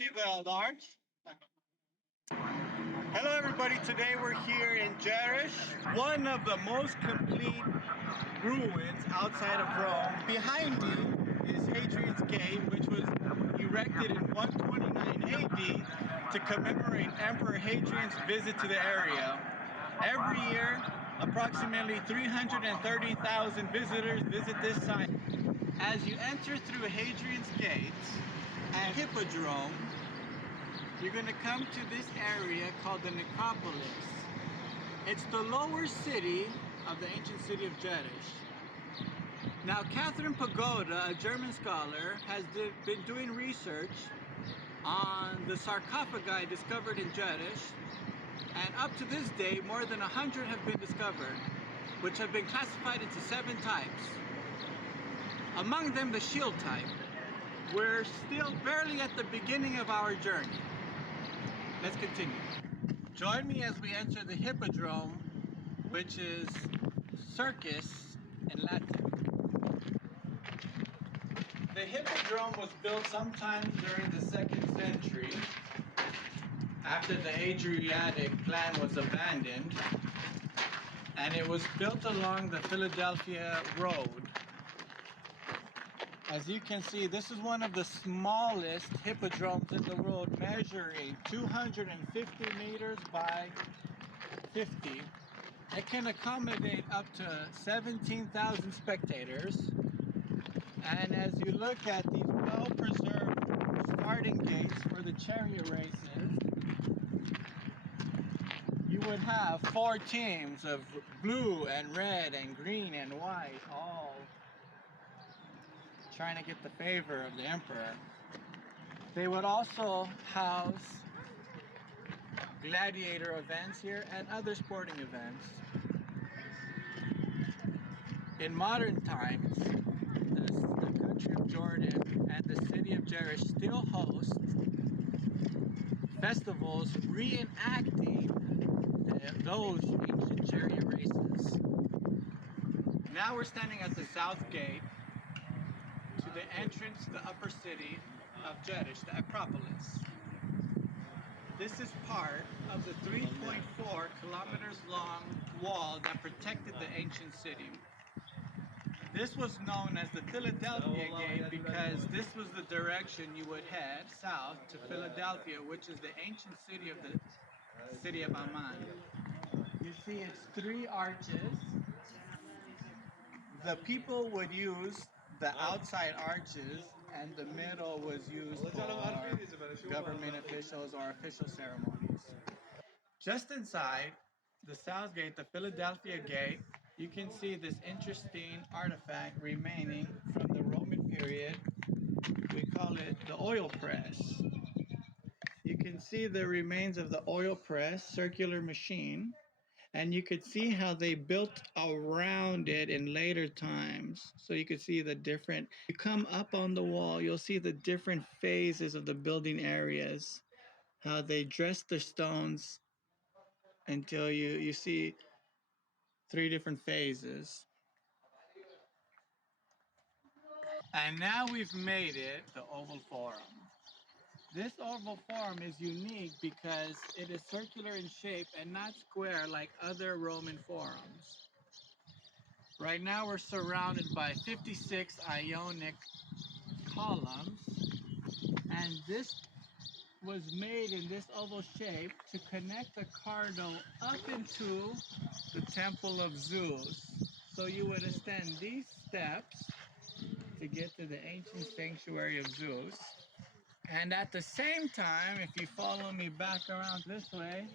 see the arch? Hello everybody, today we're here in Jerash, one of the most complete ruins outside of Rome. Behind you is Hadrian's Gate, which was erected in 129 AD to commemorate Emperor Hadrian's visit to the area. Every year, approximately 330,000 visitors visit this site. As you enter through Hadrian's Gate and Hippodrome, you're going to come to this area called the Necropolis. It's the lower city of the ancient city of Jerash. Now, Catherine Pagoda, a German scholar, has been doing research on the sarcophagi discovered in Jerash, and up to this day, more than 100 have been discovered, which have been classified into 7 types. Among them, the shield type. We're still barely at the beginning of our journey. Let's continue. Join me as we enter the Hippodrome, which is circus in Latin. The Hippodrome was built sometime during the 2nd century, after the Adriatic plan was abandoned, and it was built along the Philadelphia Road. As you can see, this is one of the smallest hippodromes in the world, measuring 250 meters by 50. It can accommodate up to 17,000 spectators. And as you look at these well-preserved starting gates for the chariot races, you would have 4 teams of blue and red and green and white, all trying to get the favor of the emperor. They would also house gladiator events here and other sporting events. In modern times, the country of Jordan and the city of Jerash still host festivals reenacting those ancient chariot races. Now we're standing at the south gate to the entrance to the upper city of Jerash, the Acropolis. This is part of the 3.4 kilometers long wall that protected the ancient city. This was known as the Philadelphia Gate because this was the direction you would head south to Philadelphia, which is the ancient city of the city of Amman. You see, it's 3 arches. The people would use the outside arches, and the middle was used for government officials or official ceremonies. Just inside the south gate, the Philadelphia Gate, you can see this interesting artifact remaining from the Roman period. We call it the oil press. You can see the remains of the oil press, circular machine. And you could see how they built around it in later times. So you could see the different, you come up on the wall, you'll see the different phases of the building areas, how they dressed the stones until you see 3 different phases. And now we've made it the Oval Forum. This oval forum is unique because it is circular in shape and not square like other Roman forums. Right now we're surrounded by 56 Ionic columns, and this was made in this oval shape to connect the Cardo up into the temple of Zeus. So you would ascend these steps to get to the ancient sanctuary of Zeus. And at the same time, if you follow me back around this way,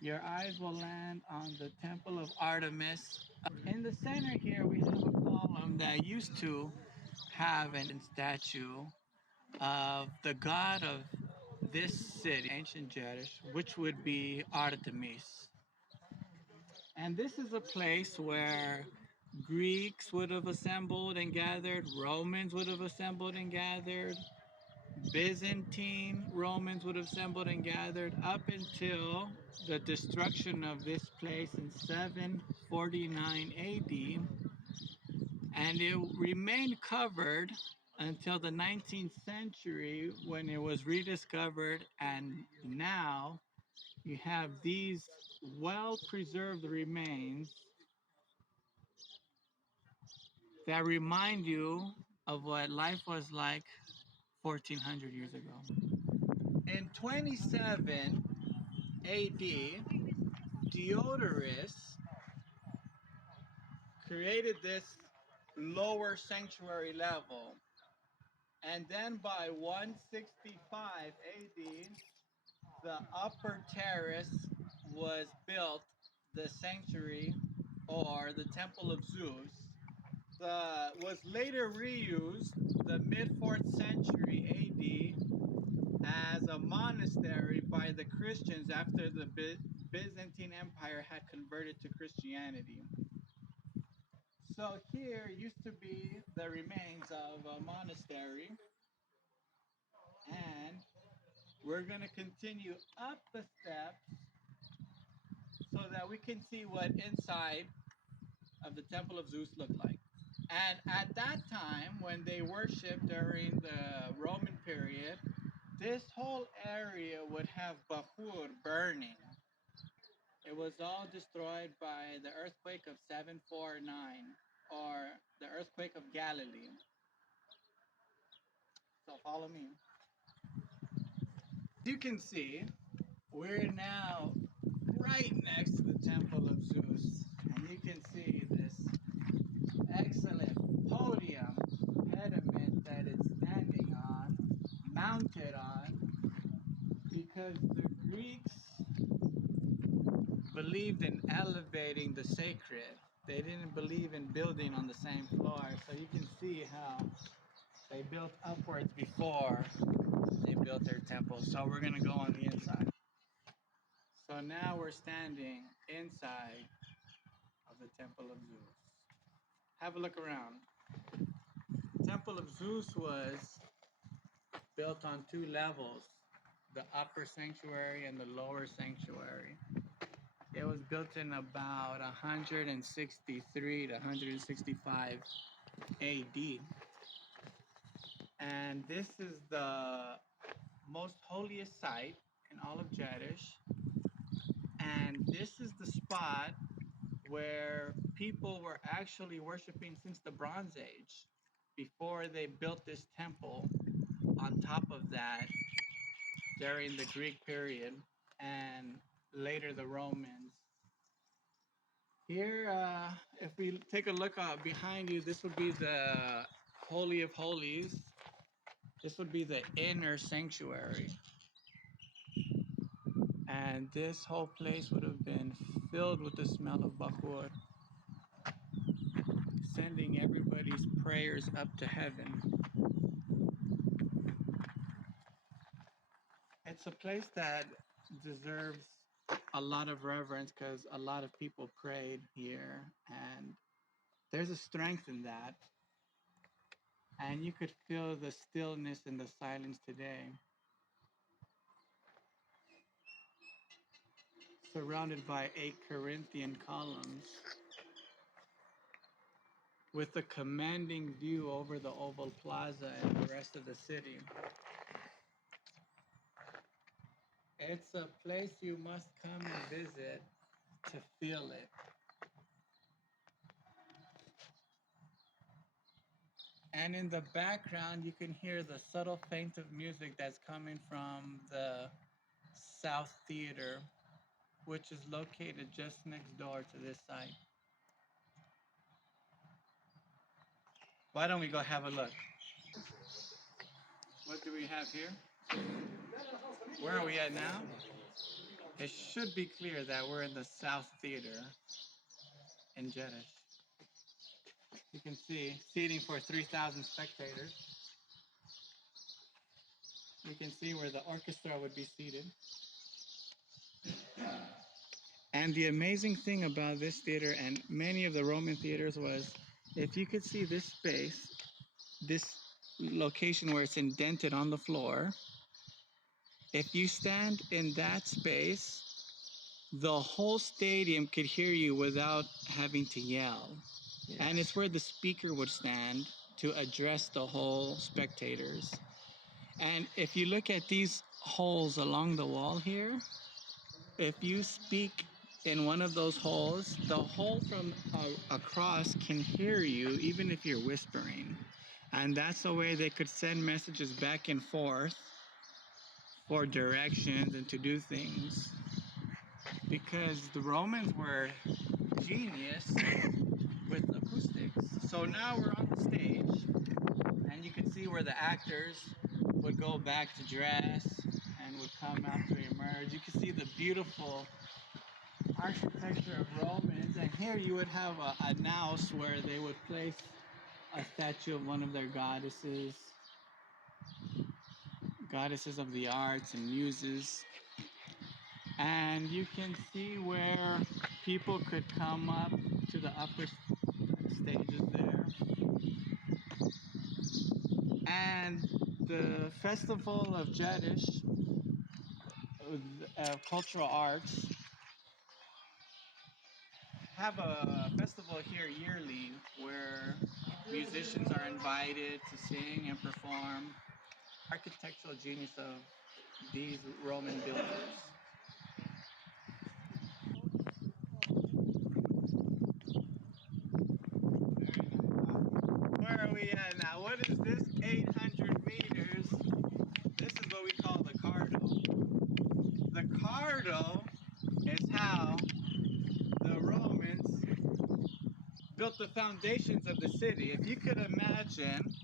your eyes will land on the temple of Artemis. In the center here, we have a column that used to have a statue of the god of this city, ancient Jerash, which would be Artemis. And this is a place where Greeks would have assembled and gathered, Romans would have assembled and gathered, Byzantine Romans would have assembled and gathered up until the destruction of this place in 749 AD, and it remained covered until the 19th century when it was rediscovered, and now you have these well-preserved remains that remind you of what life was like 1400 years ago. In 27 AD, Diodorus created this lower sanctuary level, and then by 165 AD, the upper terrace was built, the sanctuary or the Temple of Zeus. Was later reused the mid 4th century AD as a monastery by the Christians after the Byzantine Empire had converted to Christianity. So here used to be the remains of a monastery, and we're going to continue up the steps so that we can see what inside of the Temple of Zeus looked like. And at that time, when they worshipped during the Roman period, this whole area would have bahur burning. It was all destroyed by the earthquake of 749, or the earthquake of Galilee. So follow me. You can see we're now right next to the Temple of Zeus, and you can see this excellent podium pediment that it's standing on, mounted on, because the Greeks believed in elevating the sacred. They didn't believe in building on the same floor. So you can see how they built upwards before they built their temple. So we're going to go on the inside. So now we're standing inside of the Temple of Zeus. Have a look around. The Temple of Zeus was built on 2 levels, the upper sanctuary and the lower sanctuary. It was built in about 163 to 165 AD. And this is the most holiest site in all of Jerash. And this is the spot where people were actually worshiping since the Bronze Age, before they built this temple on top of that during the Greek period and later the Romans. Here, if we take a look behind you, this would be the Holy of Holies. This would be the inner sanctuary. And this whole place would have been filled with the smell of Bakhur, sending everybody's prayers up to heaven. It's a place that deserves a lot of reverence because a lot of people prayed here, and there's a strength in that. And you could feel the stillness and the silence today. Surrounded by 8 Corinthian columns with a commanding view over the Oval Plaza and the rest of the city. It's a place you must come and visit to feel it. And in the background, you can hear the subtle faint of music that's coming from the South Theater, which is located just next door to this site. Why don't we go have a look? What do we have here? Where are we at now? It should be clear that we're in the South Theater in Jerash. You can see seating for 3,000 spectators. You can see where the orchestra would be seated. And the amazing thing about this theater and many of the Roman theaters was, if you could see this space, this location where it's indented on the floor, if you stand in that space, the whole stadium could hear you without having to yell. Yes. And it's where the speaker would stand to address the whole spectators. And if you look at these holes along the wall here, if you speak in one of those holes, the hole from across can hear you even if you're whispering. And that's the way they could send messages back and forth for directions and to do things. Because the Romans were genius with acoustics. So now we're on the stage, and you can see where the actors would go back to dress and would come out to emerge. You can see the beautiful architecture of Romans, and here you would have a naos where they would place a statue of one of their goddesses of the arts and muses. And you can see where people could come up to the upper stages there. And the Festival of Jerash, cultural arts, have a festival here yearly where musicians are invited to sing and perform. Architectural genius of these Roman builders. Where are we at now? What is this 800 meters? This is what we call the Cardo. The Cardo is how the Romans built the foundations of the city. If you could imagine,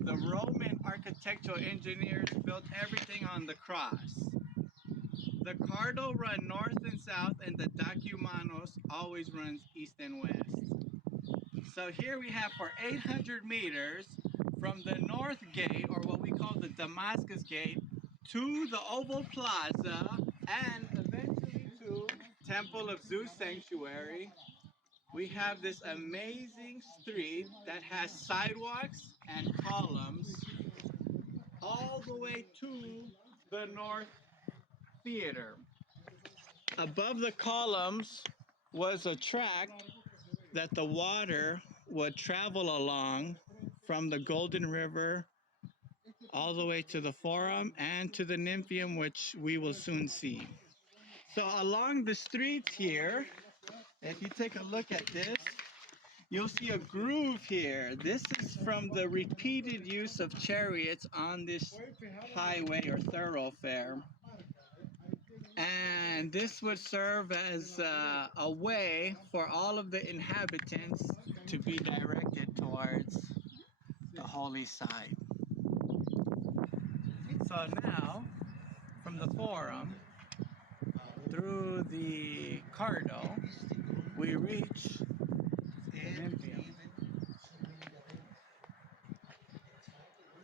the Roman architectural engineers built everything on the cross. The Cardo run north and south, and the Dacumanos always runs east and west. So here we have for 800 meters from the north gate, or what we call the Damascus gate, to the Oval Plaza, and eventually to Temple of Zeus Sanctuary. We have this amazing street that has sidewalks and columns all the way to the North Theater. Above the columns was a track that the water would travel along from the Golden River all the way to the Forum and to the Nymphaeum, which we will soon see. So along the streets here, if you take a look at this, you'll see a groove here. This is from the repeated use of chariots on this highway or thoroughfare. And this would serve as a way for all of the inhabitants to be directed towards the holy side. So now, from the Forum through the Cardo, we reach the Nymphaeum.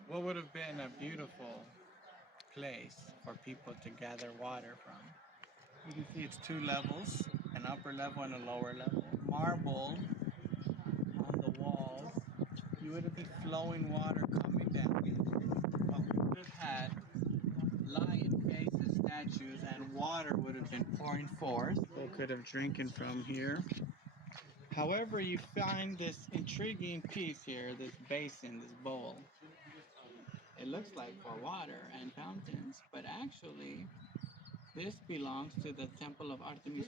What would have been a beautiful place for people to gather water from. You can see it's two levels, an upper level and a lower level. Marble on the walls. You would have been flowing water coming down. We would have had lion faces, statues, and water would have been pouring forth. People could have drinking from here. However, you find this intriguing piece here, this basin, this bowl. It looks like for water and fountains, but actually this belongs to the Temple of Artemis.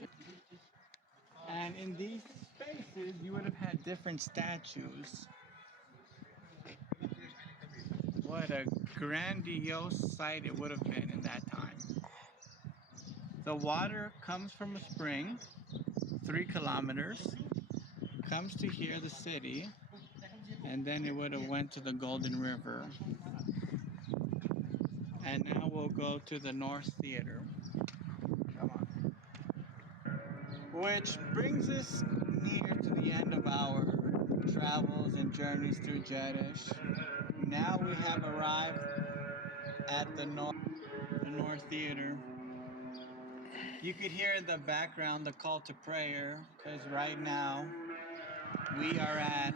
And in these spaces, you would have had different statues. What a grandiose sight it would have been in that time. The water comes from a spring, 3 kilometers, comes to here, the city, and then it would have went to the Golden River. And now we'll go to the North Theater. Come on. Which brings us near to the end of our travels and journeys through Jerash. Now we have arrived at the North Theater. You could hear in the background the call to prayer, because right now we are at